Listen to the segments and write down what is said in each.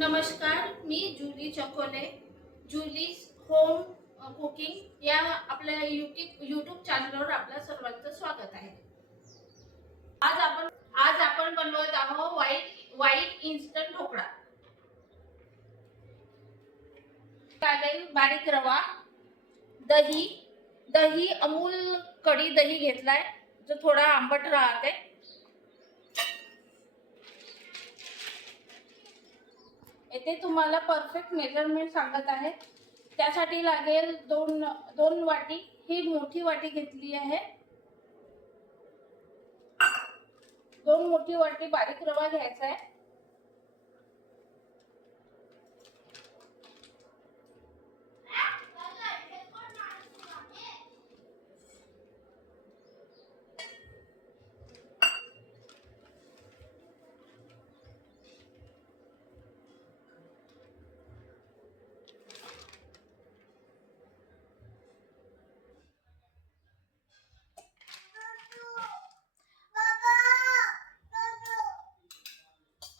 नमस्कार, मी जुली Chakole. जुलीज home cooking या आपल्या यूट्यूब चॅनलवर आपल्या सर्वांचं स्वागत आहे. आज आपण बनवत आहोत व्हाईट इन्स्टंट ढोकळा. लागेल बारीक रवा, दही दही अमूल कढी दही घेतलाय, जो थोडा आंबट राहते. येथे तुम्हाला परफेक्ट मेजरमेंट सांगत आहे. त्यासाठी लागेल दोन वाटी. ही मोठी वाटी घेतली आहे. 2 मोठी वाटी बारीक रवा घ्यायचा आहे.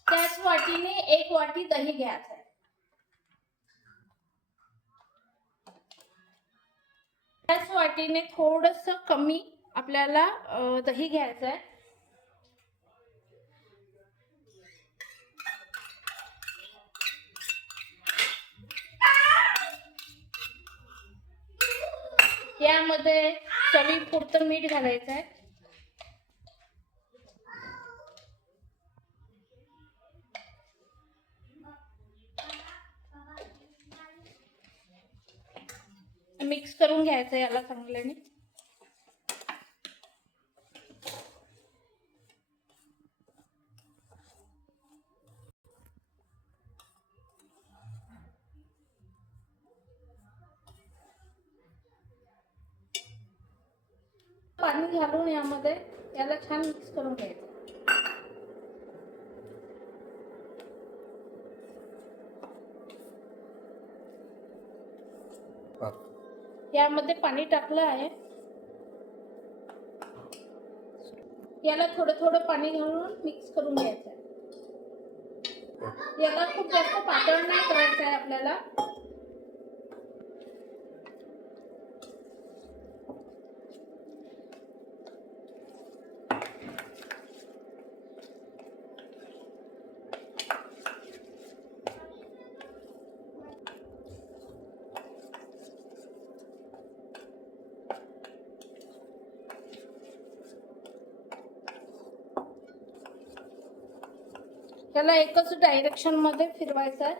त्याच वाटीने 1 वाटी दही घ्यायचं आहे. त्याच वाटीने थोडस कमी आपल्याला दही घ्यायचं आहे. यामध्ये चवीपुरतं मीठ घालायचं आहे. मिक्स करून घ्यायचं याला चांगल्याने. पाणी घालून यामध्ये याला छान मिक्स करून घ्यायचं. यामध्ये पाणी टाकलं आहे. याला थोडं पाणी घालून मिक्स करून घ्यायचं आहे. याला खूप जास्त पातळ नाही करायचं आहे आपल्याला. त्याला एकच डायरेक्शन मध्ये फिरवायचं आहे.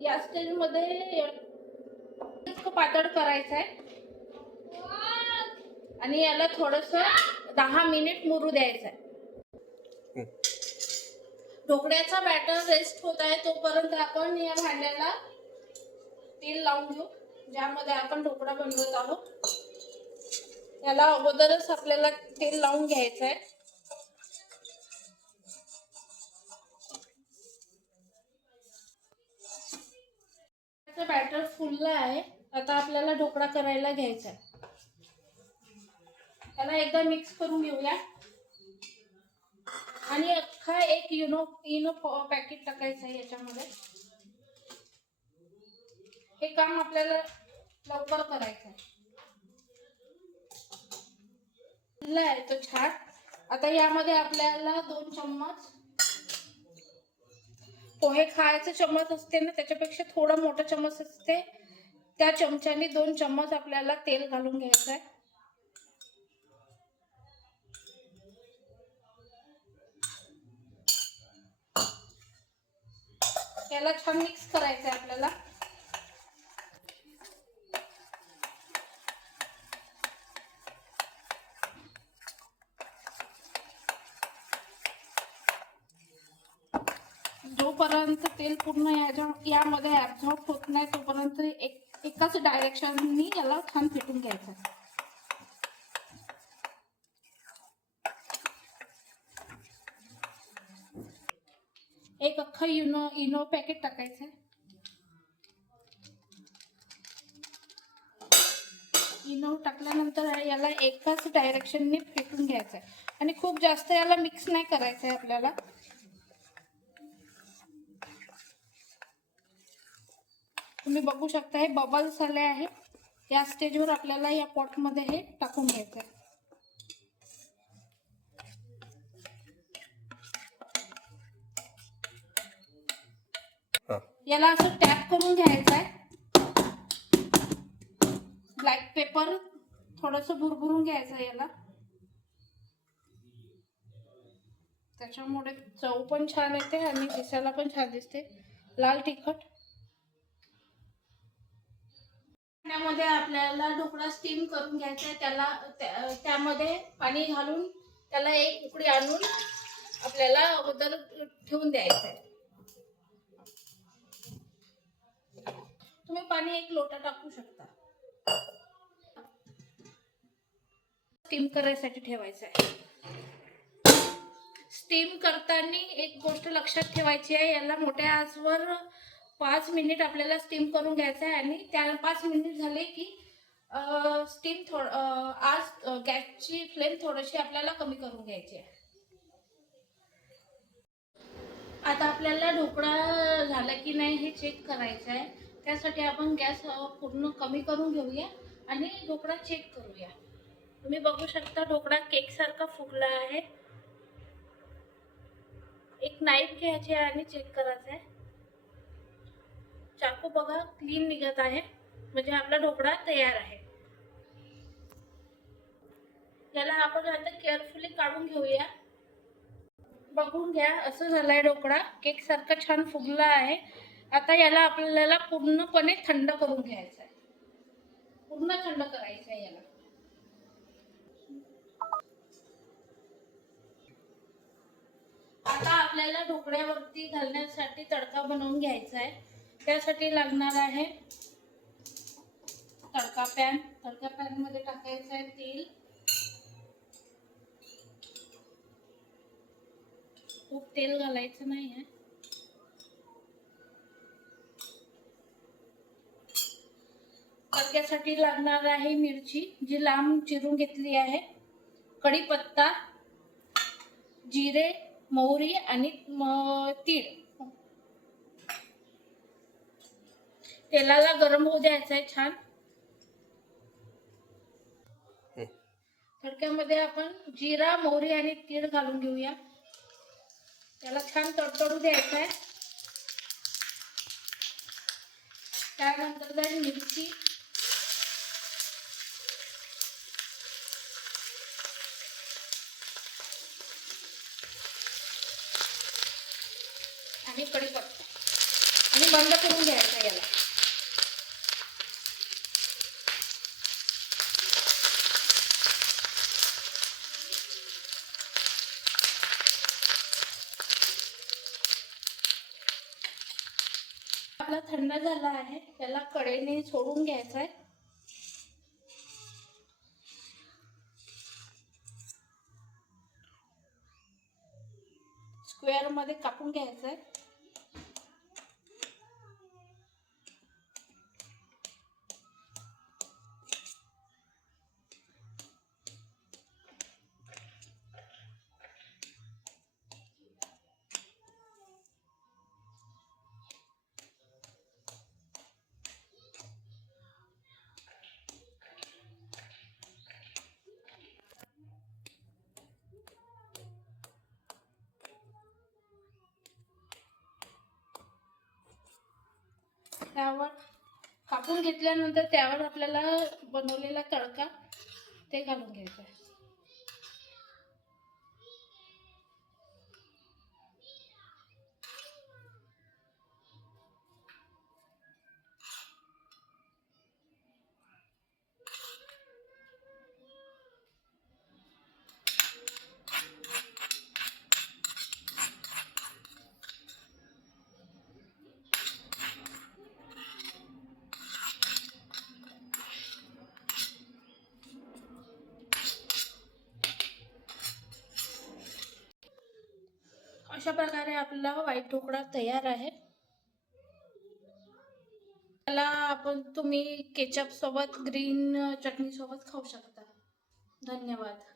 या स्टेज मध्ये इतकं पातळ करायचं आहे आणि याला थोडस 10 मिनिट मुरू द्यायचं आहे. ढोकळ्याचा बॅटर रेस्ट होत आहे तोपर्यंत आपण या भांड्याला तेल लावून घेऊ, ज्यामध्ये आपण ढोकळा बनवत आहोत. याला अगोदरच आपल्याला तेल लावून घ्यायचं आहे. बॅटर फुललं आहे. आता आपल्याला ढोकळा करायला घ्यायचा आहे. त्याला एकदा मिक्स करून घेऊया आणि अख्खा एक इनो पॅकेट टाकायचं आहे याच्यामध्ये. हे काम आपल्याला लवकर करायचं आहे. तो छान. आता यामध्ये आपल्याला 2 चम्मच पोहे खायचं चम्मच असते ना, त्याच्यापेक्षा थोडा मोठा चम्मच असते, त्या चमच्याने 2 चम्मच आपल्याला तेल घालून घ्यायचं आहे. याला छान मिक्स करायचं आहे आपल्याला. जोपर्यंत तेल पूर्ण यामध्ये ऍब्झॉर्ब होत नाही तोपर्यंत एकाच डायरेक्शननी याला छान फेटून घ्यायचं. एक अख्खा इनो पॅकेट टाकायचं आहे. इनो टाकल्यानंतर याला एकाच डायरेक्शनने फेटून घ्यायचं आहे आणि खूप जास्त याला मिक्स नाही करायचं आहे आपल्याला. तुम्ही बघू शकता हे बबल्स आले आहे. या स्टेजवर आपल्याला या पॉटमध्ये हे टाकून घ्यायचं आहे. याला असं टॅप करून घ्यायचं आहे. ब्लॅक पेपर थोडंसं भुरभुरून घ्यायचं याला. त्याच्यामुळे चव पण छान येते आणि दिसायला पण छान दिसते. लाल तिखट. पाण्यामध्ये आपल्याला ढोकळा स्टीम करून घ्यायचा आहे. त्यामध्ये पाणी घालून त्याला एक उकळी आणून आपल्याला अगोदर ठेवून द्यायचं आहे. तुम्ही पाणी 1 लोटा टाकू शकता. स्टीम करायसाठी ठेवायचं आहे. स्टीम करताना एक गोष्ट लक्षात ठेवायची आहे. याला मोठ्या आचवर 5 मिनिट आपल्याला स्टीम करून घ्यायचं आहे आणि त्या 5 मिनिट झाले की स्टीम आज गॅसची फ्लेम थोडीशी आपल्याला कमी करून घ्यायची आहे. आता आपल्याला ढोकळा झाला की नाही हे चेक करायचं आहे. त्यासाठी आपण गॅस पूर्ण कमी करून घेऊया आणि ढोकळा चेक करूया. तुम्ही बघू शकता ढोकळा केक सारखा फुगला आहे. एक नाईफ घ्यायची आहे आणि चेक करायचं आहे. चाकू बघा क्लीन निघत आहे, म्हणजे आपला ढोकळा तयार आहे. याला आपण आता केअरफुली काढून घेऊया. बघून घ्या असं झालाय ढोकळा, केक सारखा छान फुगला आहे. आता याला आपल्याला पूर्णपणे थंड करून घ्यायचा आहे. पूर्ण थंड करायचं आहे याला. आता आपल्याला ढोकळ्यावरती घालण्यासाठी तडका बनवून घ्यायचा आहे. त्यासाठी लागणार आहे तडका पॅन. तडका पॅन मध्ये टाकायचं आहे तेल. खूप तेल घालायचं नाही आहे. तडक्यासाठी लागणार आहे मिरची जी लांब चिरून घेतली आहे, कढीपत्ता, जिरे, मोहरी आणि तीळ. तेलाला गरम होऊ द्यायचं आहे छान. तडक्यामध्ये आपण जिरा, मोहरी आणि तीळ घालून घेऊया. त्याला छान तडतडू द्यायचं आहे. त्यानंतर जाईल मिरची, आणि कढीपत्ता आणि बंद करून घ्यायचं याला. आपला थंड झाला आहे, त्याला कढईने सोडून घ्यायचा आहे. स्क्वेअर मध्ये कापून घ्यायचं आहे. त्यावर कापून घेतल्यानंतर त्यावर आपल्याला बनवलेला तडका ते घालून घ्यायचा आहे. अशा प्रकारे आपला व्हाईट ढोकळा तयार आहे. त्याला आपण तुम्ही केचप सोबत ग्रीन चटणी सोबत खाऊ शकता. धन्यवाद.